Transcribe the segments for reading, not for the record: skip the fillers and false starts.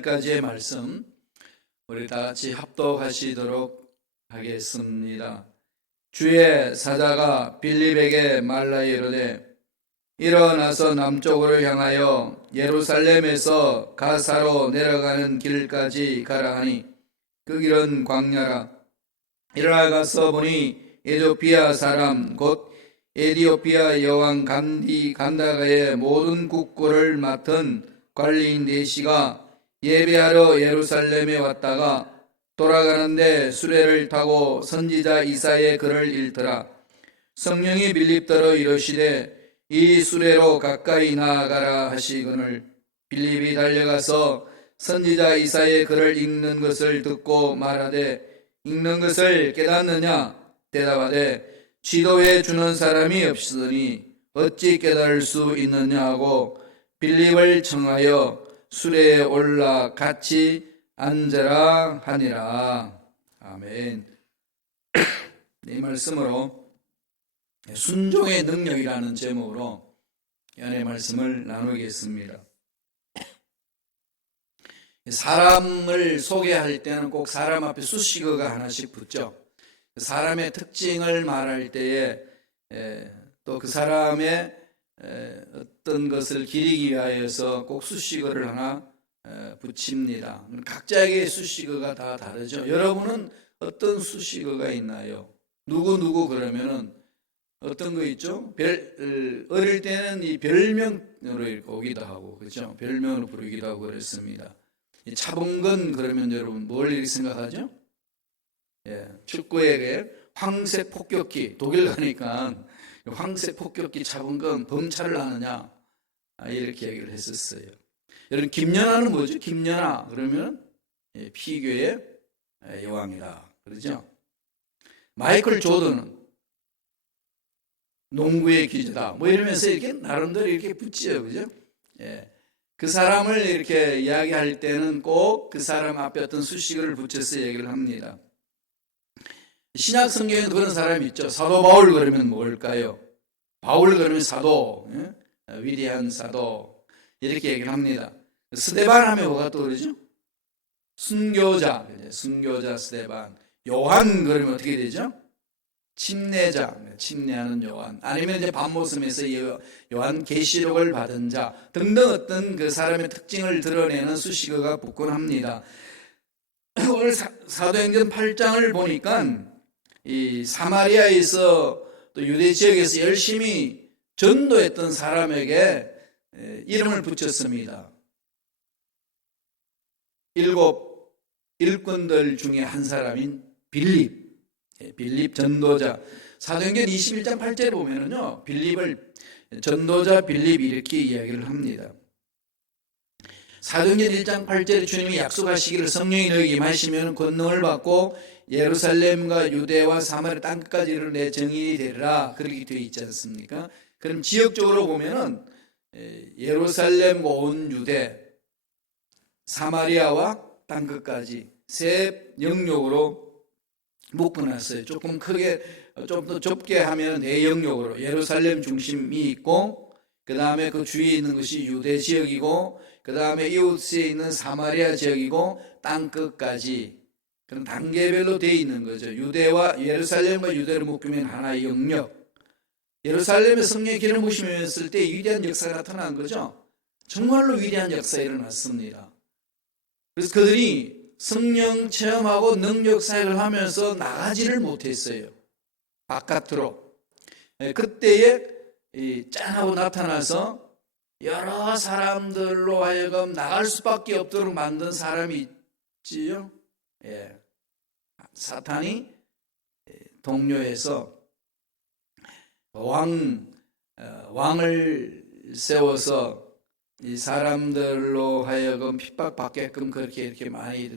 까지의 말씀 우리 다 같이 합독하시도록 하겠습니다. 주의 사자가 빌립에게 말라 이르되 일어나서 남쪽으로 향하여 예루살렘에서 가사로 내려가는 길까지 가라 하니 그 길은 광야라. 일어나가서 보니 에티오피아 사람 곧 에티오피아 여왕 간다가의 모든 국고를 맡은 관리인 네시가 예배하러 예루살렘에 왔다가 돌아가는데 수레를 타고 선지자 이사야의 글을 읽더라. 성령이 빌립더러 이르시되 이 수레로 가까이 나아가라 하시거늘 빌립이 달려가서 선지자 이사야의 글을 읽는 것을 듣고 말하되 읽는 것을 깨닫느냐? 대답하되 지도해 주는 사람이 없으니 어찌 깨달을 수 있느냐 하고 빌립을 청하여 수레에 올라 같이 앉으라 하니라. 아멘. 이 말씀으로 순종의 능력이라는 제목으로 연의 말씀을 나누겠습니다. 사람을 소개할 때는 꼭 사람 앞에 수식어가 하나씩 붙죠. 사람의 특징을 말할 때에 또 그 사람의 어떤 것을 기리기 위하여서 꼭 수식어를 하나 붙입니다. 각자의 수식어가 다 다르죠. 여러분은 어떤 수식어가 있나요? 누구 그러면은 어떤 거 있죠? 어릴 때는 이 별명으로 오기도 하고, 그렇죠? 별명으로 부르기도 하고 그랬습니다. 차범근 그러면 여러분 뭘 이렇게 생각하죠? 축구에게 황색 폭격기, 독일 가니까 황색 폭격기 차범근 범찰을 하느냐 이렇게 얘기를 했었어요. 여러분 김연아는 뭐죠? 김연아 그러면 피겨의 여왕이다 그러죠. 마이클 조던은 농구의 기재다 뭐 이러면서 이렇게 나름대로 이렇게 붙지요, 그죠? 그 사람을 이렇게 이야기할 때는 꼭 그 사람 앞에 어떤 수식어를 붙여서 얘기를 합니다. 신약 성경에는 그런 사람이 있죠. 사도 바울 그러면 뭘까요? 바울 그러면 사도, 위대한 사도 이렇게 얘기를 합니다. 스데반 하면 뭐가 떠오르죠? 순교자, 순교자 스데반. 요한 그러면 어떻게 되죠? 침례자, 침례하는 요한. 아니면 이제 밤모섬에서 요한 계시록을 받은 자 등등 어떤 그 사람의 특징을 드러내는 수식어가 붙곤 합니다. 오늘 사도행전 8장을 보니까 이 사마리아에서 또 유대 지역에서 열심히 전도했던 사람에게 이름을 붙였습니다. 7 일꾼들 중에 한 사람인 빌립 전도자. 사도행전 21장 8절에 보면은요, 빌립을 전도자 빌립 이렇게 이야기를 합니다. 사도행전 1장 8절에 주님이 약속하시기를 성령이 너에게 임하시면 권능을 받고 예루살렘과 유대와 사마리아 땅끝까지 이르러 내 정인이 되리라 그렇게 되어 있지 않습니까? 그럼 지역적으로 보면은 예루살렘과 온 유대, 사마리아와 땅끝까지 세 영역으로 묶어놨어요. 조금 크게, 좀 더 좁게 하면 네 영역으로 예루살렘 중심이 있고, 그 다음에 그 주위에 있는 것이 유대 지역이고, 그 다음에 이웃에 있는 사마리아 지역이고, 땅끝까지 그런 단계별로 되어 있는 거죠. 유대와 예루살렘과 유대를 묶으면 하나의 영역. 예루살렘에 성령의 기름 부심이 있을 때 위대한 역사가 나타난 거죠. 정말로 위대한 역사가 일어났습니다. 그래서 그들이 성령 체험하고 능력 사역을 하면서 나가지를 못했어요. 바깥으로. 그때에 짠하고 나타나서 여러 사람들로 하여금 나갈 수밖에 없도록 만든 사람이 있지요. 사탄이 동료해서 왕을 세워서 이 사람들로 하여금 핍박받게끔 그렇게 이렇게 많이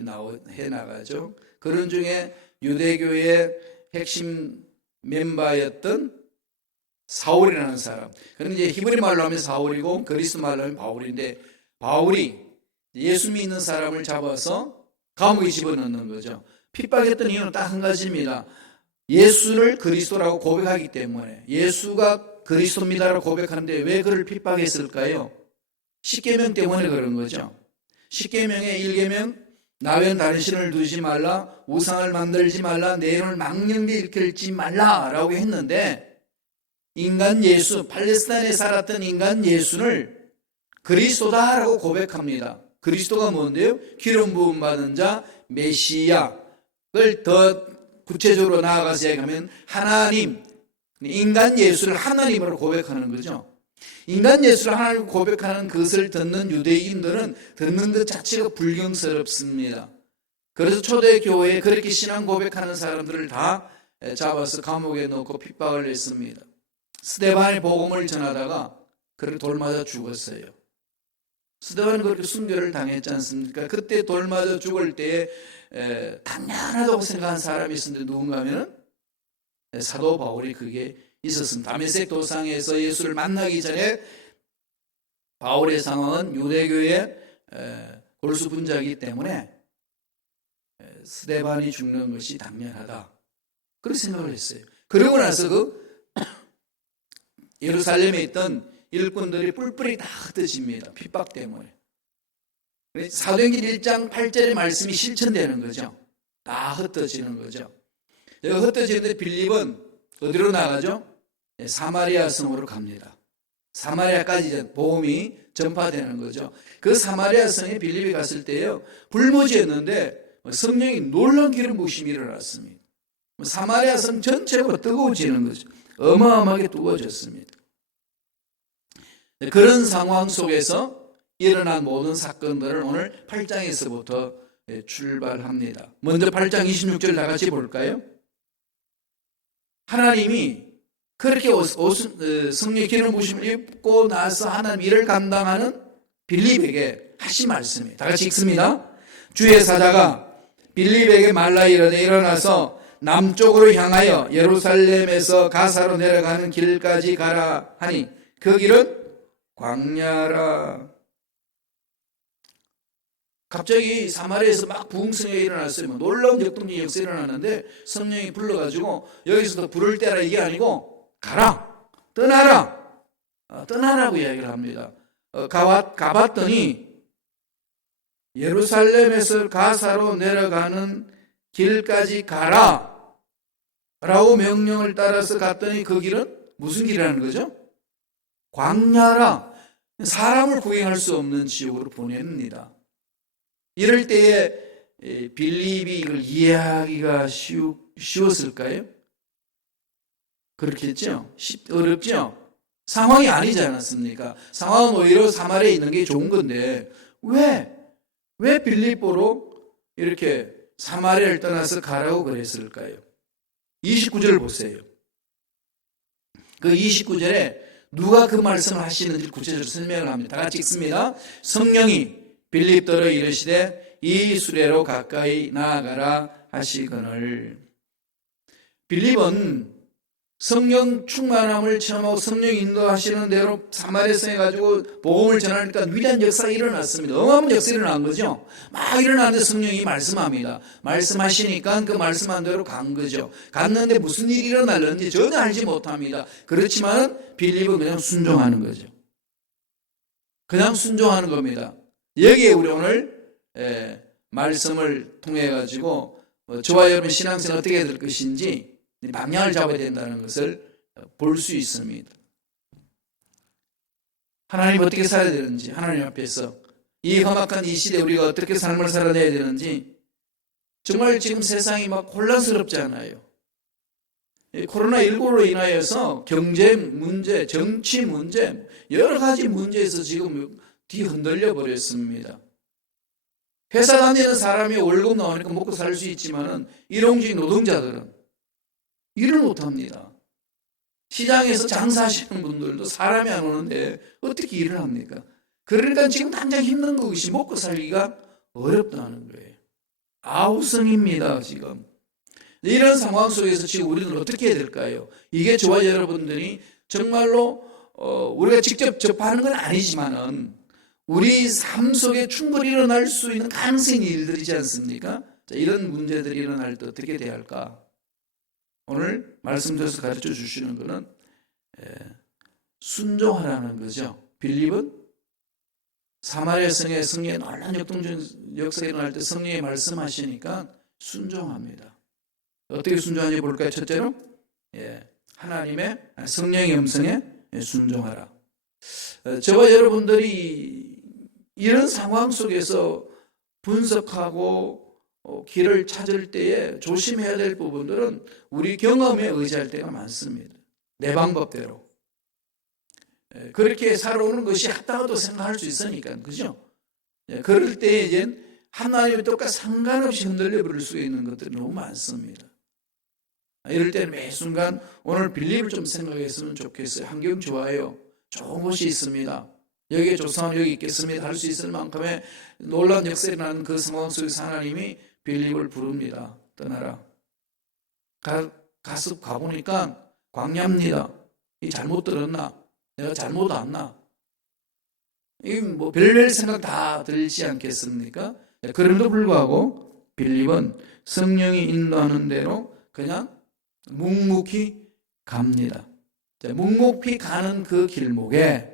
해나가죠. 그런 중에 유대교의 핵심 멤버였던 사울이라는 사람. 그런데 이제 히브리 말로 하면 사울이고 그리스 말로 하면 바울인데, 바울이 예수 믿는 사람을 잡아서 감옥에 집어넣는 거죠. 핍박했던 이유는 딱 한 가지입니다. 예수를 그리스도라고 고백하기 때문에. 예수가 그리스도입니다라고 고백하는데 왜 그를 핍박했을까요? 십계명 때문에 그런 거죠. 십계명의 1계명 나 외엔 다른 신을 두지 말라, 우상을 만들지 말라, 내 이름을 망령되이 일컬지 말라라고 했는데 인간 예수, 팔레스타인에 살았던 인간 예수를 그리스도다라고 고백합니다. 그리스도가 뭔데요? 기름 부음 받은 자 메시아를 더 구체적으로 나아가서 얘기하면 하나님, 인간 예수를 하나님으로 고백하는 거죠. 인간 예수를 하나님 고백하는 것을 듣는 유대인들은 듣는 것 자체가 불경스럽습니다. 그래서 초대 교회에 그렇게 신앙 고백하는 사람들을 다 잡아서 감옥에 넣고 핍박을 했습니다. 스데반이 복음을 전하다가 그렇게 돌 맞아 죽었어요. 스데반은 그렇게 순교를 당했지 않습니까? 그때 돌 맞아 죽을 때에 당연하다고 생각한 사람이 있었는데 누군가 하면은 사도 바울이 그게 있었습니다. 다메섹 도상에서 예수를 만나기 전에 바울의 상황은 유대교의 골수 분자이기 때문에 스데반이 죽는 것이 당연하다. 그렇게 생각을 했어요. 그러고 나서 예루살렘에 있던 일꾼들이 뿔뿔이 다 흩어집니다. 핍박 때문에. 사도행전 1장 8절의 말씀이 실천되는 거죠. 다 흩어지는 거죠. 흩어지는데 빌립은 어디로 나가죠? 사마리아 성으로 갑니다. 사마리아까지 복음이 전파되는 거죠. 그 사마리아 성에 빌립이 갔을 때요, 불모지였는데 성령이 놀라운 기름 부으심이 일어났습니다. 사마리아 성 전체가 뜨거워지는 거죠. 어마어마하게 뜨거워졌습니다. 그런 상황 속에서 일어난 모든 사건들을 오늘 8장에서부터 출발합니다. 먼저 8장 26절 다 같이 볼까요? 하나님이 그렇게 성령의 기름 부으심을 입고 나서 하나님 일을 감당하는 빌립에게 하신 말씀이에요. 다 같이 읽습니다. 주의 사자가 빌립에게 말라 이르되 일어나서 남쪽으로 향하여 예루살렘에서 가사로 내려가는 길까지 가라 하니 그 길은 광야라. 갑자기 사마리아에서 막 부흥성이 일어났어요. 놀라운 역동적인 역사가 일어났는데 성령이 불러가지고 여기서도 부를 때라 이게 아니고 가라, 떠나라, 떠나라고 이야기를 합니다. 가봤더니 예루살렘에서 가사로 내려가는 길까지 가라 라고 명령을 따라서 갔더니 그 길은 무슨 길이라는 거죠? 광야라. 사람을 구경할 수 없는 지역으로 보냅니다. 이럴 때에 빌립이 이걸 이해하기가 쉬웠을까요? 그렇겠죠? 어렵죠? 상황이 아니지 않았습니까? 상황은 오히려 사마리아에 있는 게 좋은 건데 왜 빌립보로 이렇게 사마리아를 떠나서 가라고 그랬을까요? 29절 보세요. 그 29절에 누가 그 말씀을 하시는지 구체적으로 설명을 합니다. 다 같이 읽습니다. 성령이 빌립더러 이르시되 이 수레로 가까이 나아가라 하시거늘. 빌립은 성령 충만함을 체험하고 성령 인도하시는 대로 사마리아성에 가지고 복음을 전하니까 위대한 역사가 일어났습니다. 어마어마한 역사가 일어난 거죠. 막 일어나는데 성령이 말씀합니다. 말씀하시니까 그 말씀한 대로 간 거죠. 갔는데 무슨 일이 일어날는지 전혀 알지 못합니다. 그렇지만 빌립은 그냥 순종하는 거죠. 그냥 순종하는 겁니다. 여기에 우리 오늘 말씀을 통해 가지고 저와 여러분 신앙생활 어떻게 될 것인지 방향을 잡아야 된다는 것을 볼 수 있습니다. 하나님 어떻게 살아야 되는지, 하나님 앞에서 이 험악한 이 시대에 우리가 어떻게 삶을 살아내야 되는지, 정말 지금 세상이 막 혼란스럽잖아요. 코로나19로 인하여서 경제 문제, 정치 문제, 여러 가지 문제에서 지금 뒤흔들려 버렸습니다. 회사 다니는 사람이 월급 나오니까 먹고 살 수 있지만은 일용직 노동자들은 일을 못합니다. 시장에서 장사하시는 분들도 사람이 안 오는데 어떻게 일을 합니까? 그러니까 지금 당장 힘든 것이 먹고 살기가 어렵다는 거예요. 아우성입니다, 지금. 이런 상황 속에서 지금 우리는 어떻게 해야 될까요? 이게 저와 여러분들이 정말로 우리가 직접 접하는 건 아니지만은 우리 삶 속에 충분히 일어날 수 있는 가능성이 일들이지 않습니까? 자, 이런 문제들이 일어날 때 어떻게 돼야 할까? 오늘 말씀드려서 가르쳐 주시는 것은 순종하라는 거죠. 빌립은 사마리아 성에 놀라운 역사가 일어날 때 성령이 말씀하시니까 순종합니다. 어떻게 순종하는지 볼까요? 첫째로 하나님의 성령의 음성에 순종하라. 저와 여러분들이 이런 상황 속에서 분석하고 길을 찾을 때에 조심해야 될 부분들은 우리 경험에 의지할 때가 많습니다. 내 방법대로. 그렇게 살아오는 것이 합당하다고 생각할 수 있으니까, 그죠? 그럴 때 이제 하나님의 뜻과 상관없이 흔들려 버릴 수 있는 것들이 너무 많습니다. 이럴 때는 매 순간 오늘 빌립을 좀 생각했으면 좋겠어요. 환경 좋아요. 좋은 곳이 있습니다. 여기에 조사하면 여기 있겠습니다. 할 수 있을 만큼의 놀라운 역사가 일어나는 그 상황 속에서 하나님이 빌립을 부릅니다. 떠나라. 가서 가보니까 광야입니다. 이 잘못 들었나? 내가 잘못 왔나? 이 뭐 별별 생각 다 들지 않겠습니까? 그럼에도 불구하고 빌립은 성령이 인도하는 대로 그냥 묵묵히 갑니다. 묵묵히 가는 그 길목에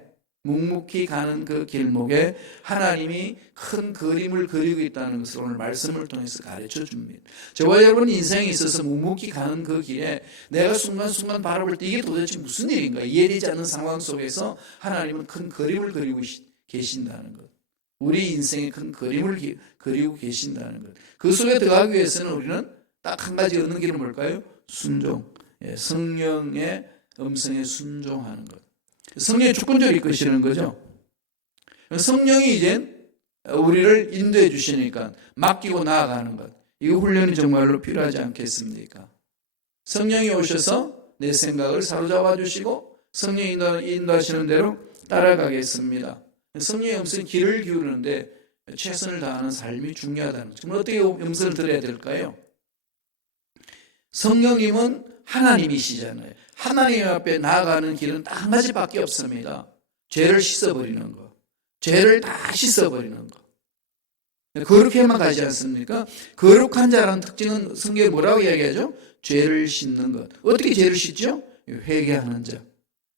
하나님이 큰 그림을 그리고 있다는 것을 오늘 말씀을 통해서 가르쳐 줍니다. 저와 여러분 인생에 있어서 묵묵히 가는 그 길에 내가 순간순간 바라볼 때 이게 도대체 무슨 일인가 이해되지 않는 상황 속에서 하나님은 큰 그림을 그리고 계신다는 것. 우리 인생에 큰 그림을 그리고 계신다는 것. 그 속에 들어가기 위해서는 우리는 딱 한 가지 얻는 길은 뭘까요? 순종. 성령의 음성에 순종하는 것. 성령이 주권적으로 이끄시는 거죠. 성령이 이제 우리를 인도해 주시니까 맡기고 나아가는 것. 이 훈련이 정말로 필요하지 않겠습니까? 성령이 오셔서 내 생각을 사로잡아 주시고 성령이 인도하시는 대로 따라가겠습니다. 성령의 음성 길을 기울이는데 최선을 다하는 삶이 중요하다는 거죠. 그럼 어떻게 음성을 들어야 될까요? 성령님은 하나님이시잖아요. 하나님 앞에 나아가는 길은 딱 한 가지밖에 없습니다. 죄를 씻어버리는 거. 죄를 다 씻어버리는 거. 거룩해만 가지 않습니까? 거룩한 자라는 특징은 성경에 뭐라고 이야기하죠? 죄를 씻는 것. 어떻게 죄를 씻죠? 회개하는 자.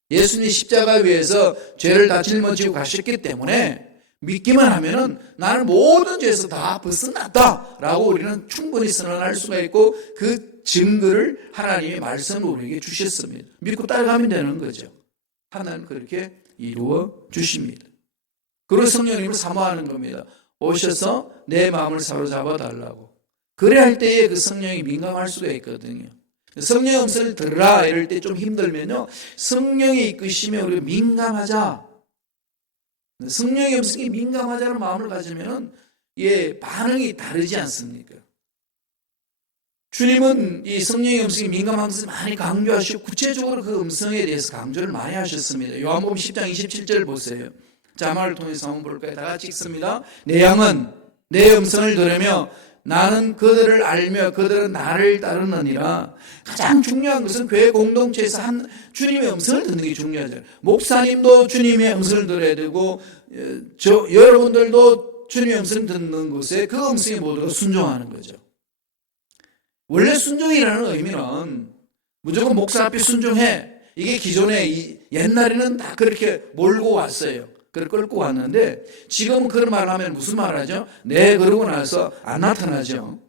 예수님이 십자가 위에서 죄를 다 짊어지고 가셨기 때문에 믿기만 하면은 나는 모든 죄에서 다 벗어났다 라고 우리는 충분히 선언할 수가 있고 그 증거를 하나님의 말씀으로 우리에게 주셨습니다. 믿고 따라가면 되는 거죠. 하나님 그렇게 이루어 주십니다. 그리고 성령님을 사모하는 겁니다. 오셔서 내 마음을 사로잡아 달라고. 그래야 할 때에 그 성령이 민감할 수가 있거든요. 성령의 음성을 들으라 이럴 때 좀 힘들면요. 성령의 이끄심에 우리가 민감하자. 성령의 음성에 민감하자는 마음을 가지면은 반응이 다르지 않습니까? 주님은 이 성령의 음성에 민감한 것을 많이 강조하시고 구체적으로 그 음성에 대해서 강조를 많이 하셨습니다. 요한복음 10장 27절 보세요. 자막을 통해서 한번 볼까요? 다 같이 읽습니다. 내 양은 내 음성을 들으며 나는 그들을 알며 그들은 나를 따르느니라. 가장 중요한 것은 교회 공동체에서 주님의 음성을 듣는 게 중요하죠. 목사님도 주님의 음성을 들어야 되고 여러분들도 주님의 음성을 듣는 곳에 그 음성에 모두 순종하는 거죠. 원래 순종이라는 의미는 무조건 목사 앞에 순종해. 이게 기존에 옛날에는 다 그렇게 몰고 왔어요. 그걸 끌고 왔는데 지금은 그런 말을 하면 무슨 말을 하죠? 네, 그러고 나서 안 나타나죠.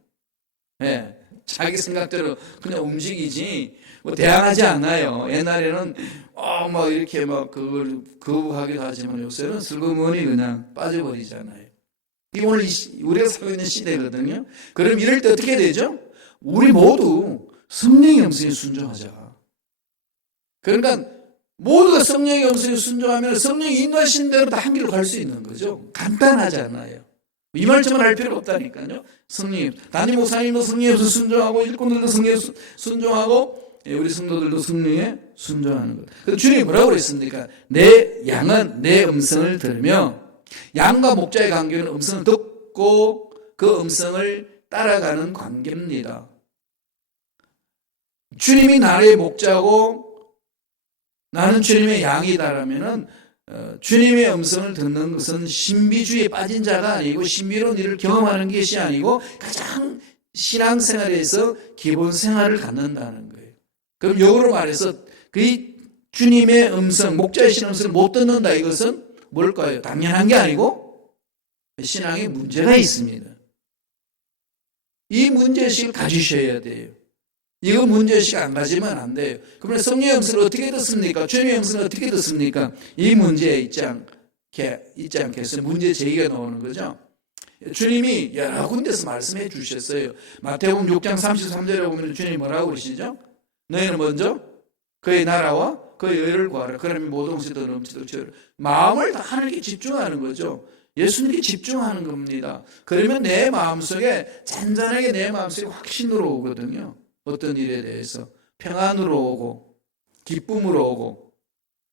네, 자기 생각대로 그냥 움직이지 뭐 대항하지 않아요. 옛날에는 막 이렇게 막 그걸 거부하기도 하지만 요새는 슬그머니 그냥 빠져버리잖아요. 이게 오늘 우리가 살고 있는 시대거든요. 그럼 이럴 때 어떻게 되죠? 우리 모두 성령의 음성에 순종하자. 그러니까 모두가 성령의 음성에 순종하면 성령이 인도하신 대로 다 한 길로 갈 수 있는 거죠. 간단하잖아요. 이 말처럼 할 필요 없다니까요. 성령, 담임 목사님도 성령에 순종하고 일꾼들도 성령에 순종하고 우리 성도들도 성령에 순종하는 것. 그래서 주님이 뭐라고 그랬습니까? 내 양은 내 음성을 들으며 양과 목자의 관계는 음성을 듣고 그 음성을 따라가는 관계입니다. 주님이 나의 목자고 나는 주님의 양이다라면은 주님의 음성을 듣는 것은 신비주의에 빠진 자가 아니고 신비로운 일을 경험하는 것이 아니고 가장 신앙생활에서 기본 생활을 갖는다는 거예요. 그럼 역으로 말해서 그 주님의 음성, 목자이신 음성을 못 듣는다 이것은 뭘까요? 당연한 게 아니고 신앙에 문제가 있습니다. 이 문제의식을 가지셔야 돼요. 이거 문제의식 안 가지면 안 돼요. 그러면 성령의 음성을 어떻게 듣습니까? 주님의 음성을 어떻게 듣습니까? 이 문제에 있지 않겠어요? 문제 제기가 나오는 거죠. 주님이 여러 군데서 말씀해 주셨어요. 마태복음 6장 33절에 보면 주님이 뭐라고 그러시죠? 너희는 먼저 그의 나라와 그의 의를 구하라. 그러면 모든 것이 더 넘치도록 주어라. 마음을 다 하나님께 집중하는 거죠. 예수님께 집중하는 겁니다. 그러면 내 마음속에 잔잔하게 내 마음속에 확신으로 오거든요. 어떤 일에 대해서 평안으로 오고 기쁨으로 오고,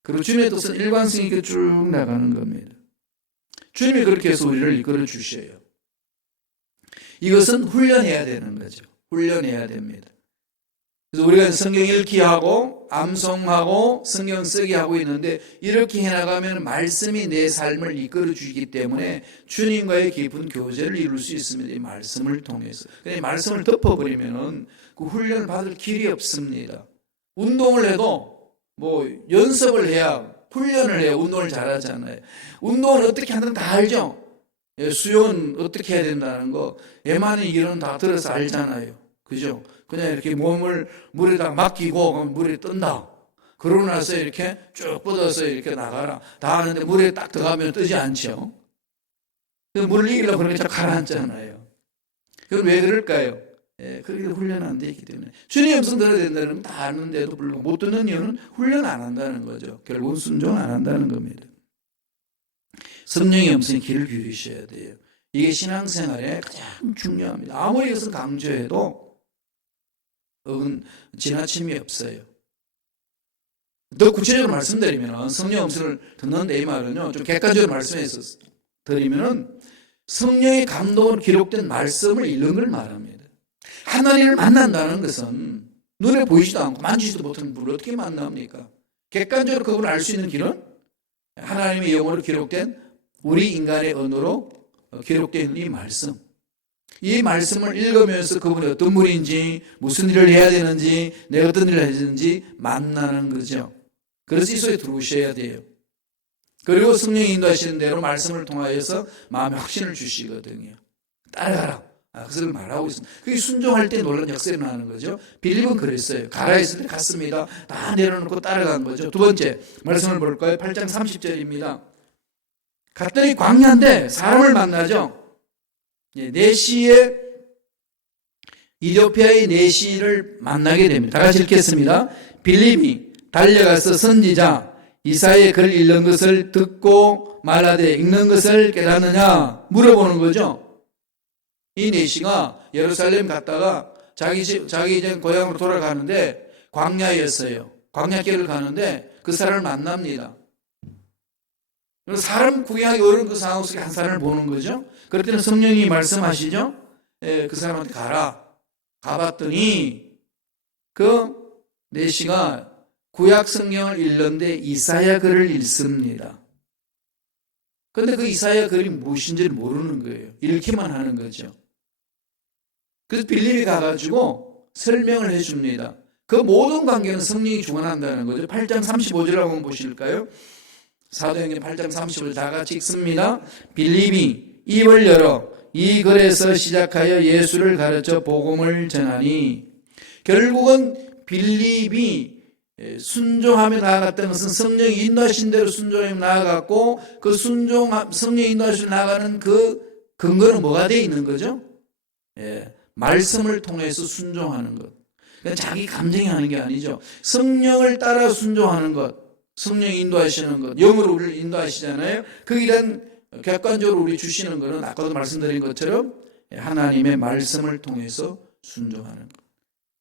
그리고 주님의 뜻은 일관성 있게 쭉 나가는 겁니다. 주님이 그렇게 해서 우리를 이끌어 주셔요. 이것은 훈련해야 되는 거죠. 훈련해야 됩니다. 그래서 우리가 성경 읽기 하고 암송하고 성경 쓰기 하고 있는데, 이렇게 해나가면 말씀이 내 삶을 이끌어 주시기 때문에 주님과의 깊은 교제를 이룰 수 있습니다. 이 말씀을 통해서. 이 말씀을 덮어버리면 그 훈련을 받을 길이 없습니다. 운동을 해도 뭐 연습을 해야, 훈련을 해야 운동을 잘하잖아요. 운동을 어떻게 하든 다 알죠. 수영은 어떻게 해야 된다는 거 예만이 이런 다 들어서 알잖아요. 그죠? 그냥 이렇게 몸을 물에다 맡기고 물에 뜬다. 그러고 나서 이렇게 쭉 뻗어서 이렇게 나가라. 다 하는데 물에 딱 들어가면 뜨지 않죠. 물을 이기려고 그렇게 자 가라앉잖아요. 그건 왜 그럴까요? 그렇게 훈련 안 돼 있기 때문에. 주님의 음성 들어야 된다는 건 다 아는데도 불구하고 못 듣는 이유는 훈련 안 한다는 거죠. 결국은 순종 안 한다는 겁니다. 성령의 음성에 귀를 기울이셔야 돼요. 이게 신앙생활에 가장 중요합니다. 아무리 이것을 강조해도 지나침이 없어요. 더 구체적으로 말씀드리면, 성령 음성을 듣는데 이 말은요, 좀 객관적으로 말씀해서 드리면은 성령의 감동으로 기록된 말씀을 읽는 걸 말합니다. 하나님을 만난다는 것은 눈에 보이지도 않고 만지지도 못하는 분을 어떻게 만납니까? 객관적으로 그분을 알 수 있는 길은 하나님의 영어로 기록된 우리 인간의 언어로 기록된 이 말씀. 이 말씀을 읽으면서 그분이 어떤 분인지, 무슨 일을 해야 되는지, 내가 어떤 일을 해야 되는지 만나는 거죠. 그래서 이 속에 들어오셔야 돼요. 그리고 성령이 인도하시는 대로 말씀을 통하여서 마음에 확신을 주시거든요. 따라가라. 그것을 말하고 있습니다. 그게 순종할 때 놀라운 역사가 나는 거죠. 빌립은 그랬어요. 가라 했을 때 갔습니다. 다 내려놓고 따라간 거죠. 두 번째 말씀을 볼까요? 8장 30절입니다. 갔더니 광야인데 사람을 만나죠. 네시의, 이디오피아의 네시를 만나게 됩니다. 다 같이 읽겠습니다. 빌립이 달려가서 선지자 이사야의 글 읽는 것을 듣고 말하되 읽는 것을 깨닫느냐 물어보는 거죠. 이 네시가 예루살렘 갔다가 자기 이제 고향으로 돌아가는데 광야였어요. 광야길을 가는데 그 사람을 만납니다. 사람 구경하기 어려운 그 상황 속에 한 사람을 보는 거죠. 그럴 때는 성령이 말씀하시죠. 그 사람한테 가라. 가봤더니 그 네시가 구약 성경을 읽는데 이사야 글을 읽습니다. 그런데 그 이사야 글이 무엇인지를 모르는 거예요. 읽기만 하는 거죠. 그래서 빌립이 가가지고 설명을 해줍니다. 그 모든 관계는 성령이 주관한다는 거죠. 8장 35절을 한번 보실까요? 사도행전 8장 35절 다 같이 읽습니다. 빌립이 입을 열어 이 글에서 시작하여 예수를 가르쳐 복음을 전하니, 결국은 빌립이 순종하며 나아갔던 것은 성령이 인도하신 대로 순종하며 나아갔고, 그 성령이 인도하시며 나아가는 그 근거는 뭐가 되어 있는 거죠? 말씀을 통해서 순종하는 것. 그러니까 자기 감정이 하는 게 아니죠. 성령을 따라 순종하는 것, 성령이 인도하시는 것, 영으로 우리를 인도하시잖아요. 거기에 대한 객관적으로 우리 주시는 것은 아까도 말씀드린 것처럼 하나님의 말씀을 통해서 순종하는 것.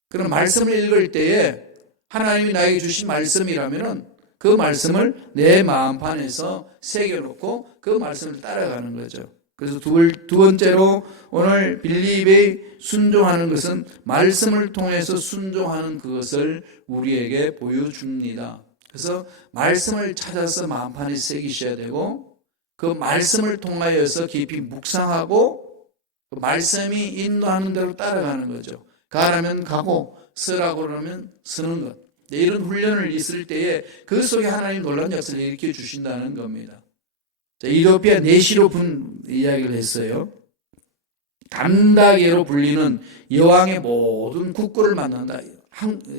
그럼 말씀을 읽을 때에 하나님이 나에게 주신 말씀이라면 그 말씀을 내 마음판에서 새겨놓고 그 말씀을 따라가는 거죠. 그래서 두 번째로 오늘 빌립이 순종하는 것은 말씀을 통해서 순종하는 그것을 우리에게 보여줍니다. 그래서 말씀을 찾아서 마음판에 새기셔야 되고, 그 말씀을 통하여서 깊이 묵상하고 그 말씀이 인도하는 대로 따라가는 거죠. 가라면 가고 쓰라고 그러면 쓰는 것. 이런 훈련을 있을 때에 그 속에 하나님 놀라운 역사를 일으켜 주신다는 겁니다. 이디오피아 내시로 이야기를 했어요. 단다게로 불리는 여왕의 모든 국고를 만난다.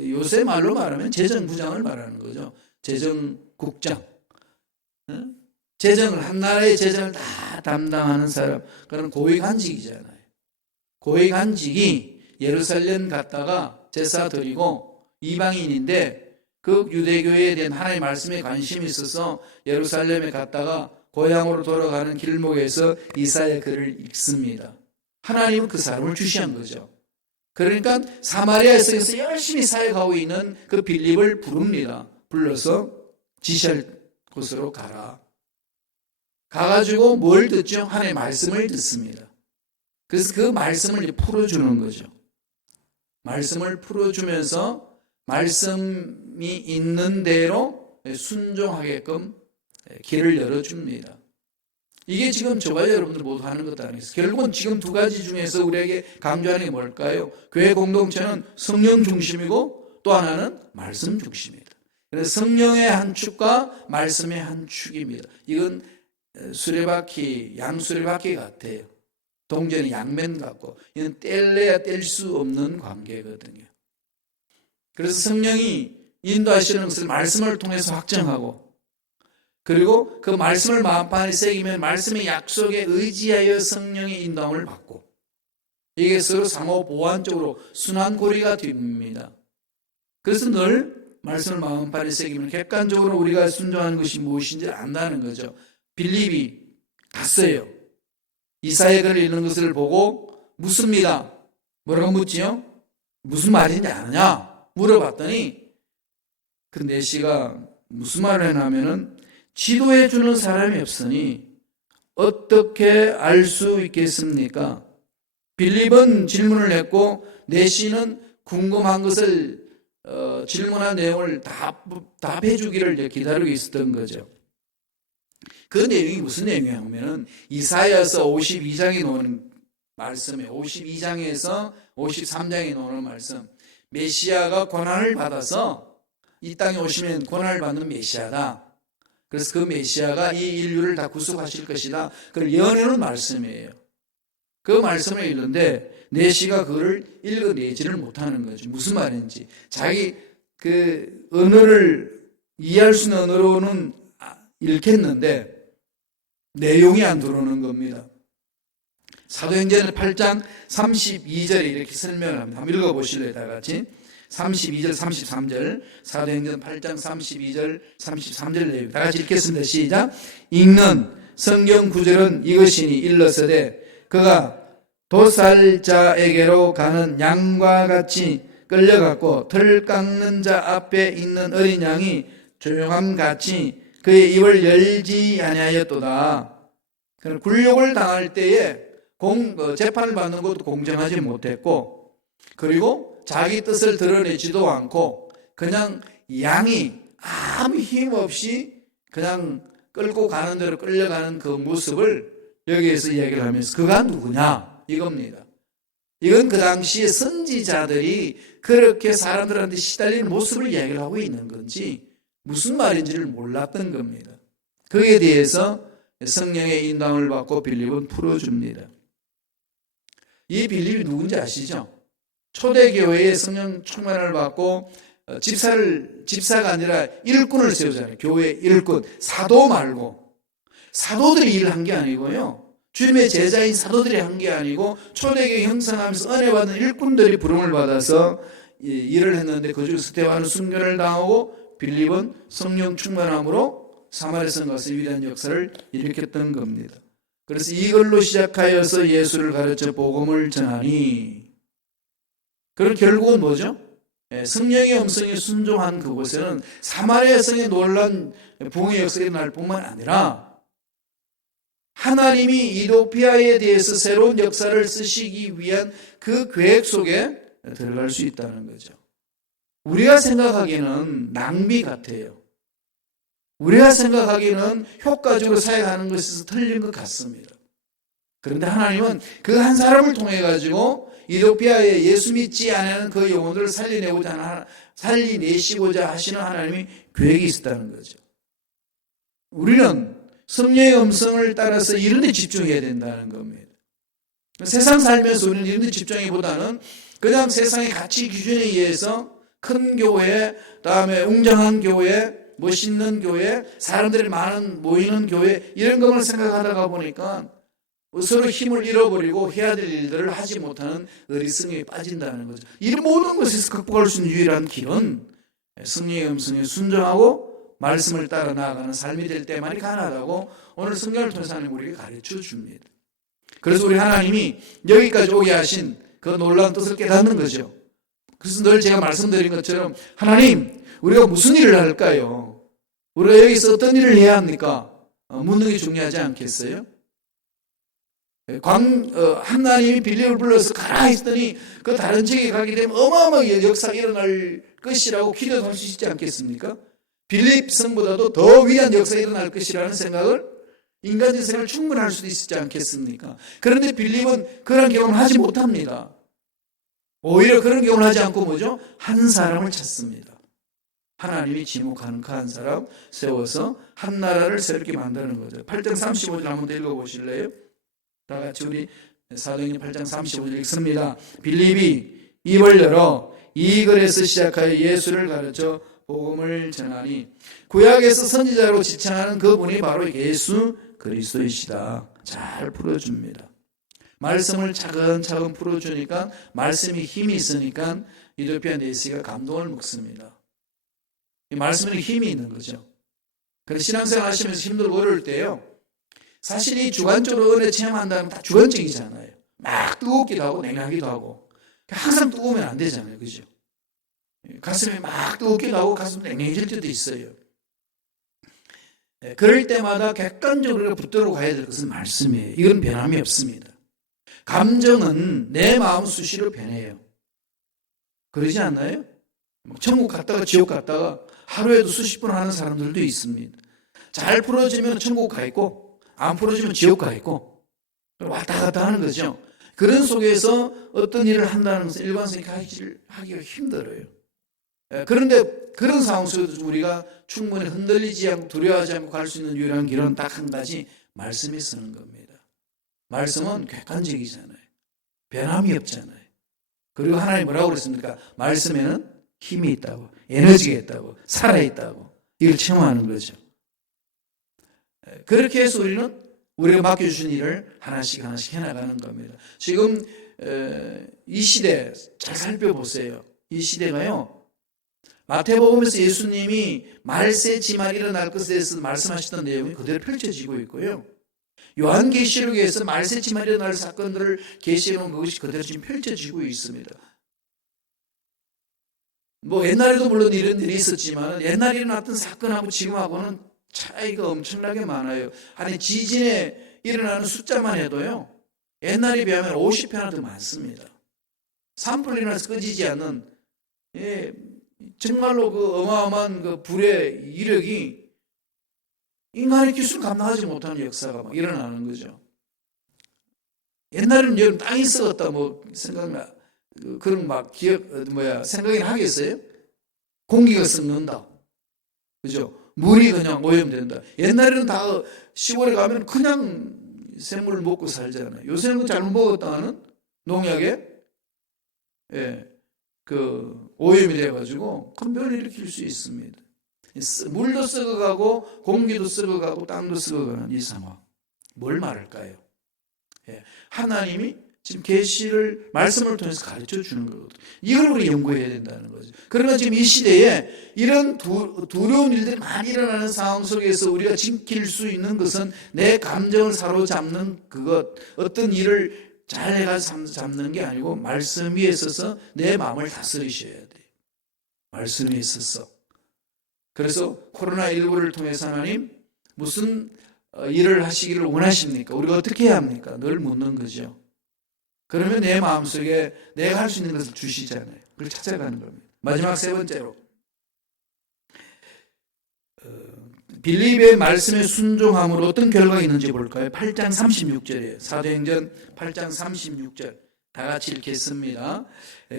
요새 말로 말하면 재정부장을 말하는 거죠. 재정국장. 재정을, 한 나라의 재정을 다 담당하는 사람. 그런 고위관직이잖아요. 고위관직이 예루살렘 갔다가 제사 드리고 이방인인데 그 유대교에 대한 하나님의 말씀에 관심이 있어서 예루살렘에 갔다가 고향으로 돌아가는 길목에서 이사야 글을 읽습니다. 하나님은 그 사람을 주시한 거죠. 그러니까 사마리아에서 열심히 사역하고 있는 그 빌립을 부릅니다. 불러서 지시할 곳으로 가라. 가가지고 뭘 듣죠? 하나님의 말씀을 듣습니다. 그래서 그 말씀을 풀어주는 거죠. 말씀을 풀어주면서 말씀이 있는 대로 순종하게끔 길을 열어줍니다. 이게 지금 저와 여러분들 모두 하는 것도 아니겠어요. 결국은 지금 두 가지 중에서 우리에게 강조하는 게 뭘까요? 교회 공동체는 성령 중심이고 또 하나는 말씀 중심입니다. 그래서 성령의 한 축과 말씀의 한 축입니다. 이건 수레바퀴, 양수레바퀴 같아요. 동전이 양면 같고 이건 뗄래야 뗄 수 없는 관계거든요. 그래서 성령이 인도하시는 것을 말씀을 통해서 확정하고 그리고 그 말씀을 마음판에 새기면 말씀의 약속에 의지하여 성령의 인도함을 받고 이게 서로 상호 보완적으로 순환고리가 됩니다. 그래서 늘 말씀을 마음판에 새기면 객관적으로 우리가 순종하는 것이 무엇인지 안다는 거죠. 빌립이 갔어요. 이사야 글을 읽는 것을 보고 묻습니다. 뭐라고 묻지요? 무슨 말인지 아느냐? 물어봤더니 그 내시가 무슨 말을 했냐면은 지도해 주는 사람이 없으니 어떻게 알 수 있겠습니까? 빌립은 질문을 했고 내시는 궁금한 것을 질문한 내용을 답해 주기를 기다리고 있었던 거죠. 그 내용이 무슨 내용이냐면은 이사야서 52장에 나오는 말씀에 52장에서 53장에 나오는 말씀. 메시아가 고난을 받아서 이 땅에 오시면 고난을 받는 메시아다. 그래서 그 메시아가 이 인류를 다 구속하실 것이다. 그걸 예언해놓은 말씀이에요. 그 말씀을 읽는데 내시가 그걸 읽어내지를 못하는 거죠. 무슨 말인지. 자기 그 언어를 이해할 수 있는 언어로는 읽겠는데 내용이 안 들어오는 겁니다. 사도행전 8장 32절에 이렇게 설명을 합니다. 한번 읽어보실래요? 다 같이. 32절, 33절, 사도행전 8장 32절, 33절 내용. 다 같이 읽겠습니다. 시작. 읽는 성경 구절은 이것이니 일러서되 그가 도살자에게로 가는 양과 같이 끌려갔고 털 깎는 자 앞에 있는 어린 양이 조용함 같이 그의 입을 열지 아니하였도다. 굴욕을 당할 때에 재판을 받는 것도 공정하지 못했고 그리고 자기 뜻을 드러내지도 않고 그냥 양이 아무 힘 없이 그냥 끌고 가는 대로 끌려가는 그 모습을 여기에서 이야기를 하면서 그가 누구냐 이겁니다. 이건 그 당시에 선지자들이 그렇게 사람들한테 시달리는 모습을 이야기를 하고 있는 건지 무슨 말인지를 몰랐던 겁니다. 거기에 대해서 성령의 인도함을 받고 빌립은 풀어줍니다. 이 빌립이 누군지 아시죠? 초대교회에 성령 충만을 받고 집사가 아니라 일꾼을 세우잖아요. 교회 일꾼. 사도 말고. 사도들이 일을 한 게 아니고요. 주님의 제자인 사도들이 한 게 아니고 초대교회 형성하면서 은혜 받은 일꾼들이 부름을 받아서 일을 했는데 그중 스데반은 순교를 당하고 빌립은 성령 충만함으로 사마리아성 가서 위대한 역사를 일으켰던 겁니다. 그래서 이걸로 시작하여서 예수를 가르쳐 복음을 전하니 그럼 결국은 뭐죠? 성령의 음성에 순종한 그곳에는 사마리아 성의 놀란 부흥의 역사가 일어날 뿐만 아니라 하나님이 이디오피아에 대해서 새로운 역사를 쓰시기 위한 그 계획 속에 들어갈 수 있다는 거죠. 우리가 생각하기에는 낭비 같아요. 우리가 생각하기에는 효과적으로 사역하는 것에서 틀린 것 같습니다. 그런데 하나님은 그 한 사람을 통해 가지고 이디오피아에 예수 믿지 않는 그 영혼들을 살리내시고자 하시는 하나님이 계획이 있었다는 거죠. 우리는 성령의 음성을 따라서 이런 데 집중해야 된다는 겁니다. 세상 살면서 우리는 이런 데 집중하기보다는 그냥 세상의 가치 기준에 의해서 큰 교회, 다음에 웅장한 교회, 멋있는 교회, 사람들이 많은 모이는 교회 이런 것만 생각하다가 보니까 서로 힘을 잃어버리고 해야 될 일들을 하지 못하는 어리석음에 빠진다는 거죠. 이 모든 것에서 극복할 수 있는 유일한 길은 성령의 음성에 순종하고 말씀을 따라 나아가는 삶이 될 때만이 가능하다고 오늘 성경을 통해서 하나님 우리에게 가르쳐 줍니다. 그래서 우리 하나님이 여기까지 오게 하신 그 놀라운 뜻을 깨닫는 거죠. 그래서 늘 제가 말씀드린 것처럼 하나님 우리가 무슨 일을 할까요? 우리가 여기서 어떤 일을 해야 합니까? 묻는 게 중요하지 않겠어요? 하나님이 빌립을 불러서 가라 했더니 그 다른 지역에 가게 되면 어마어마하게 역사가 일어날 것이라고 기도할 수 있지 않겠습니까? 빌립 성보다도 더 위한 역사가 일어날 것이라는 생각을 인간적인 생각을 충분히 할 수도 있지 않겠습니까? 그런데 빌립은 그런 경험을 하지 못합니다. 오히려 그런 경험을 하지 않고 뭐죠? 한 사람을 찾습니다. 하나님이 지목하는 그 한 사람 세워서 한 나라를 새롭게 만드는 거죠. 8장 35절 한번 더 읽어보실래요? 다 같이 우리 사도행전 8장 35절 읽습니다. 빌립이 입을 열어 이 글에서 시작하여 예수를 가르쳐 복음을 전하니 구약에서 선지자로 지칭하는 그분이 바로 예수 그리스도이시다. 잘 풀어줍니다. 말씀을 차근차근 풀어주니까 말씀이 힘이 있으니까 이도피아 네시가 감동을 먹습니다. 이 말씀에 힘이 있는 거죠. 그래서 신앙생활 하시면서 힘들고 어려울 때요. 사실 이 주관적으로 은혜 체험한다면 다 주관적이잖아요. 막 뜨겁기도 하고 냉하기도 하고 항상 뜨거우면 안 되잖아요. 그죠? 가슴이 막 뜨겁기도 하고 가슴이 냉해질 때도 있어요. 그럴 때마다 객관적으로 붙들어 가야 될 것은 말씀이에요. 이건 변함이 없습니다. 감정은 내 마음 수시로 변해요. 그러지 않나요? 천국 갔다가 지옥 갔다가 하루에도 수십 번 하는 사람들도 있습니다. 잘 풀어지면 천국 가 있고 안 풀어지면 지옥 가 있고 왔다 갔다 하는 거죠. 그런 속에서 어떤 일을 한다는 것은 일관성있게 하기가 힘들어요. 그런데 그런 상황 속에서 우리가 충분히 흔들리지 않고 두려워하지 않고 갈 수 있는 유일한 길은 딱 한 가지, 말씀이 쓰는 겁니다. 말씀은 객관적이잖아요. 변함이 없잖아요. 그리고 하나님 뭐라고 그랬습니까? 말씀에는 힘이 있다고, 에너지가 있다고, 살아있다고, 이걸 체험하는 거죠. 그렇게 해서 우리는 우리가 맡겨주신 일을 하나씩 해나가는 겁니다. 지금 이 시대 잘 살펴보세요. 이 시대가요, 마태복음에서 예수님이 말세지만 일어날 것에 대해서 말씀하시던 내용이 그대로 펼쳐지고 있고요. 요한계시록에서 말세지만 일어날 사건들을 계시해놓은 그것이 그대로 지금 펼쳐지고 있습니다. 뭐 옛날에도 물론 이런 일이 있었지만 옛날에 일어났던 사건하고 지금하고는 차이가 엄청나게 많아요. 아니 지진에 일어나는 숫자만 해도요, 옛날에 비하면 50배나 더 많습니다. 산불이 나서 꺼지지 않는, 정말로 그 어마어마한 그 불의 이력이 인간의 기술 감당하지 못하는 역사가 막 일어나는 거죠. 옛날에는 여러분 땅이 썩었다 뭐 생각나, 그런 막 생각이 하겠어요? 공기가 썩는다, 그죠? 물이 그냥 오염된다. 옛날에는 다 시골에 가면 그냥 샘물을 먹고 살잖아요. 요새는 그 잘못 먹었다가는 농약에 그 오염이 돼가지고 큰 병을 일으킬 수 있습니다. 물도 썩어가고 공기도 썩어가고 땅도 썩어가는 이 상황, 뭘 말할까요? 하나님이 지금 계시를 말씀을 통해서 가르쳐 주는 거거든요. 이걸 우리 연구해야 된다는 거죠. 그러나 지금 이 시대에 이런 두려운 일들이 많이 일어나는 상황 속에서 우리가 지킬 수 있는 것은 내 감정을 사로잡는 그것, 어떤 일을 잘 해가지고 잡는 게 아니고 말씀 위에 있어서 내 마음을 다스리셔야 돼요. 말씀 위에 있어서. 그래서 코로나19를 통해서 하나님 무슨 일을 하시기를 원하십니까? 우리가 어떻게 해야 합니까? 늘 묻는 거죠. 그러면 내 마음속에 내가 할 수 있는 것을 주시잖아요. 그걸 찾아가는 겁니다. 마지막 세 번째로, 빌립의 말씀에 순종함으로 어떤 결과가 있는지 볼까요? 8장 36절이에요. 사도행전 8장 36절 다 같이 읽겠습니다.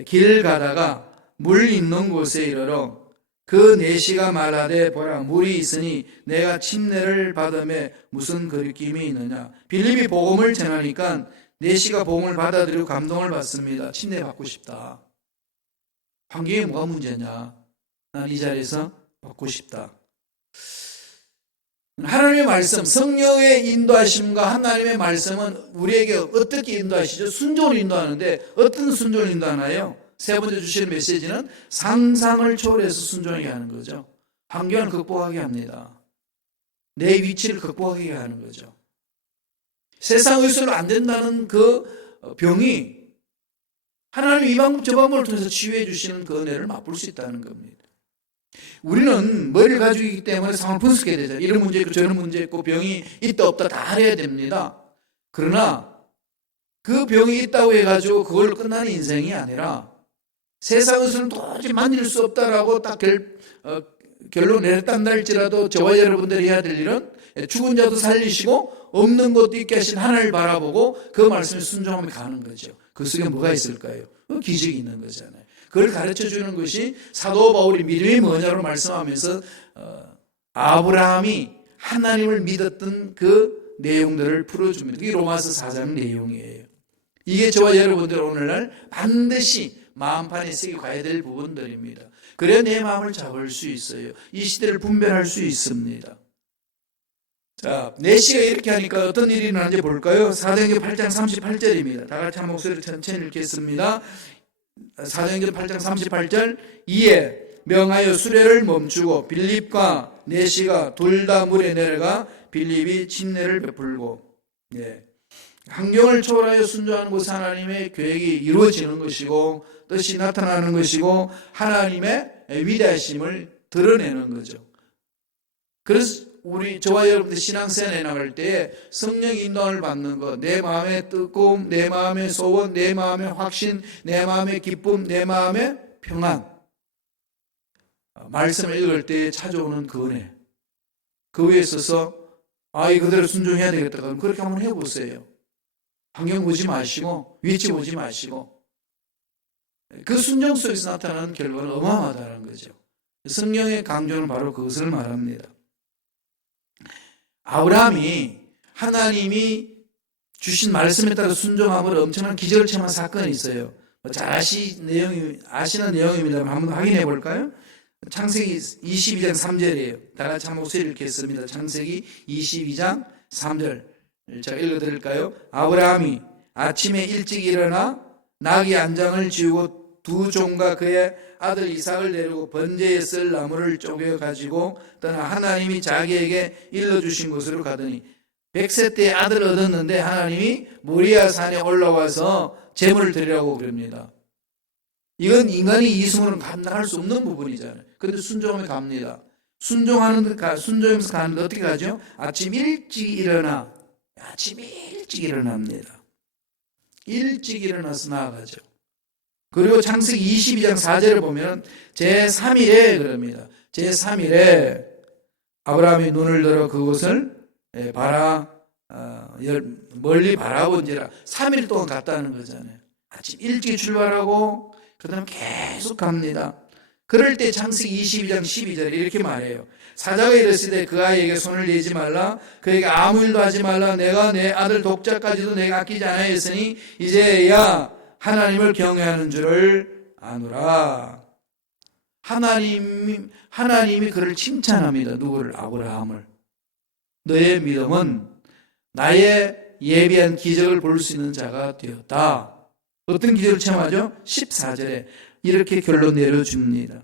길 가다가 물 있는 곳에 이르러 그 내시가 말하되 보라 물이 있으니 내가 침례를 받음에 무슨 거리낌이 있느냐. 빌립이 복음을 전하니까 내시가 복음을 받아들이고 감동을 받습니다. 침례 받고 싶다. 환경에 뭐가 문제냐. 난 이 자리에서 받고 싶다. 하나님의 말씀, 성령의 인도하심과 하나님의 말씀은 우리에게 어떻게 인도하시죠? 순종을 인도하는데 어떤 순종을 인도하나요? 세 번째 주시는 메시지는 상상을 초월해서 순종하게 하는 거죠. 환경을 극복하게 합니다. 내 위치를 극복하게 하는 거죠. 세상 의술로 안 된다는 그 병이 하나님 이 방법 저 방법을 통해서 치유해 주시는 그 은혜를 맛볼 수 있다는 겁니다. 우리는 머리를 가지고 있기 때문에 상황을 분석해야 되잖아요. 이런 문제 있고 저런 문제 있고 병이 있다 없다 다 알아야 됩니다. 그러나 그 병이 있다고 해가지고 그걸로 끝나는 인생이 아니라 세상에서는 도저히 만질 수 없다라고 딱 결론 내렸단다 할지라도 저와 여러분들이 해야 될 일은 죽은 자도 살리시고 없는 것도 있게 하신 하나님을 바라보고 그 말씀에 순종하며 가는 거죠. 그 속에 뭐가 있을까요? 기적이 있는 거잖아요. 그걸 가르쳐주는 것이 사도 바울이 믿음이 뭐냐로 말씀하면서 아브라함이 하나님을 믿었던 그 내용들을 풀어줍니다. 그게 로마서 4장 내용이에요. 이게 저와 여러분들 오늘날 반드시 마음판에 새겨 가야 될 부분들입니다. 그래야 내 마음을 잡을 수 있어요. 이 시대를 분별할 수 있습니다. 자, 내시가 이렇게 하니까 어떤 일이 일어나는지 볼까요? 사도행전 8장 38절입니다. 다 같이 한 목소리로 천천히 읽겠습니다. 사도행전 8장 38절 이에 명하여 수레를 멈추고 빌립과 내시가 둘 다 물에 내려가 빌립이 침례를 베풀고 환경을 초월하여 순종하는 곳 하나님의 계획이 이루어지는 것이고 뜻이 나타나는 것이고 하나님의 위대하심을 드러내는 거죠. 그래서 저와 여러분들 신앙생활에 나갈 때 성령 인도를 받는 것, 내 마음의 뜨거움, 내 마음의 소원, 내 마음의 확신, 내 마음의 기쁨, 내 마음의 평안, 말씀을 읽을 때 찾아오는 그 은혜, 그 위에 있어서 이 그대로 순종해야 되겠다. 그럼 그렇게 한번 해보세요. 환경 보지 마시고 위치 보지 마시고 그 순종 속에서 나타나는 결과는 어마어마하다는 거죠. 성령의 강조는 바로 그것을 말합니다. 아브라함이 하나님이 주신 말씀에 따라 순종함으로 엄청난 기적을 체험한 사건이 있어요. 잘 아시는 내용입니다. 한번 확인해 볼까요? 창세기 22장 3절이에요. 다 같이 한번 읽겠습니다. 창세기 22장 3절. 제가 읽어드릴까요? 아브라함이 아침에 일찍 일어나 나귀 안장을 지우고 두 종과 그의 아들 이삭을 데리고 번제에 쓸 나무를 쪼개 가지고 떠나 하나님이 자기에게 일러주신 곳으로 가더니 100세 때 아들을 얻었는데 하나님이 모리아 산에 올라와서 제물을 드리라고 그럽니다. 이건 인간이 이승으로는 감당할 수 없는 부분이잖아요. 그런데 순종하면 갑니다. 순종하면서 가는데 어떻게 가죠? 아침 일찍 일어납니다. 일찍 일어나서 나아가죠. 그리고 창세기 22장 4절을 보면 제3일에 그럽니다. 제3일에 아브라함이 눈을 들어 그곳을 멀리 바라본지라 3일 동안 갔다는 거잖아요. 아침 일찍 출발하고 그 다음에 계속 갑니다. 그럴 때 창세기 22장 12절에 이렇게 말해요. 사자가 이르시되 그 아이에게 손을 내지 말라 그에게 아무 일도 하지 말라 내가 내 아들 독자까지도 내가 아끼지 않았으니 이제야 하나님을 경외하는 줄을 아노라. 하나님이 그를 칭찬합니다. 누구를? 아브라함을. 너의 믿음은 나의 예비한 기적을 볼 수 있는 자가 되었다. 어떤 기적을 체험하죠? 14절에 이렇게 결론 내려줍니다.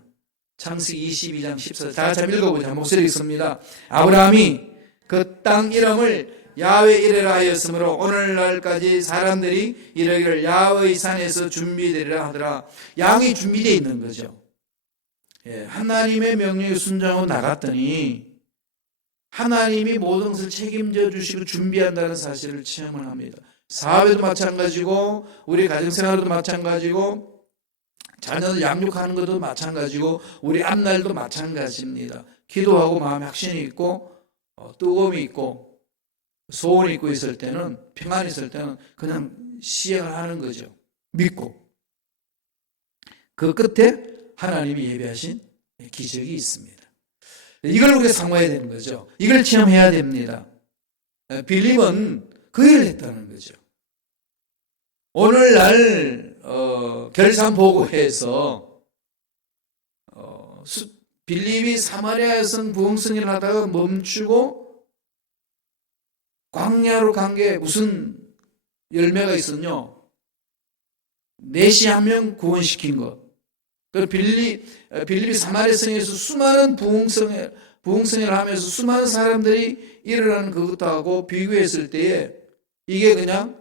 창세기 22장 14절. 다 같이 읽어보자. 목소리 있습니다. 아브라함이 그 땅 이름을 야훼 이레라 하였으므로 오늘날까지 사람들이 이르기를 야훼의 산에서 준비되리라 하더라. 양이 준비되어 있는 거죠. 하나님의 명령에 순종하고 나갔더니 하나님이 모든 것을 책임져 주시고 준비한다는 사실을 체험을 합니다. 사업에도 마찬가지고 우리 가정생활에도 마찬가지고 자녀들 양육하는 것도 마찬가지고 우리 앞날도 마찬가지입니다. 기도하고 마음에 확신이 있고 뜨거움이 있고 소원이 있고 있을 때는 평안이 있을 때는 그냥 시행을 하는 거죠. 믿고 그 끝에 하나님이 예비하신 기적이 있습니다. 이걸 우리가 사모해야 되는 거죠. 이걸 체험해야 됩니다. 빌립은 그 일을 했다는 거죠. 오늘날 결산보고회에서 빌립이 사마리아에서 부흥성을 하다가 멈추고 광야로 간 게 무슨 열매가 있었냐? 내시 한 명 구원시킨 것. 빌립이 사마리아 성에서 수많은 부흥성을 하면서 수많은 사람들이 일어나는 그것하고 비교했을 때에 이게 그냥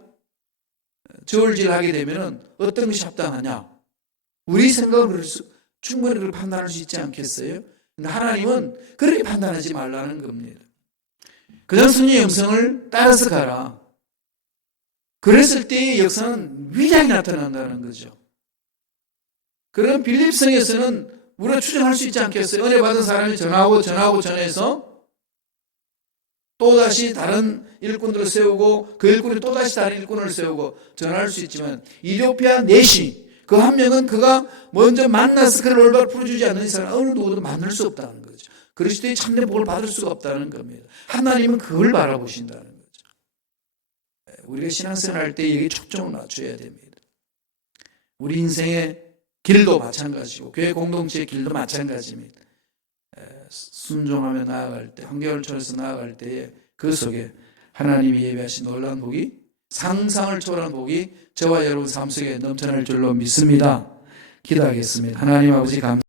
저울질하게 되면은 어떤 것이 합당하냐? 우리 생각으로 충분히 그걸 판단할 수 있지 않겠어요? 근데 하나님은 그렇게 판단하지 말라는 겁니다. 그냥 성령의 음성을 따라서 가라. 그랬을 때의 역사는 위대하게 나타난다는 거죠. 그런 빌립성에서는 우리가 추정할 수 있지 않겠어요? 은혜 받은 사람이 전해서 또다시 다른 일꾼들을 세우고 그 일꾼이 또다시 다른 일꾼을 세우고 전할 수 있지만 이디오피아 내시 그 한 명은 그가 먼저 만나서 그를 올바로 풀어주지 않는 이상 어느 누구도 만날 수 없다는 거죠. 그리스도의 참된 복을 받을 수가 없다는 겁니다. 하나님은 그걸 바라보신다는 거죠. 우리가 신앙생활할 때 여기 초점을 맞춰야 됩니다. 우리 인생의 길도 마찬가지고 교회 공동체의 길도 마찬가지입니다. 순종하며 나아갈 때, 한겨울 처해서 나아갈 때에 그 속에 하나님이 예비하신 놀라운 복이 상상을 초월한 복이 저와 여러분 삶 속에 넘쳐날 줄로 믿습니다. 기도하겠습니다. 하나님 아버지 감사합니다.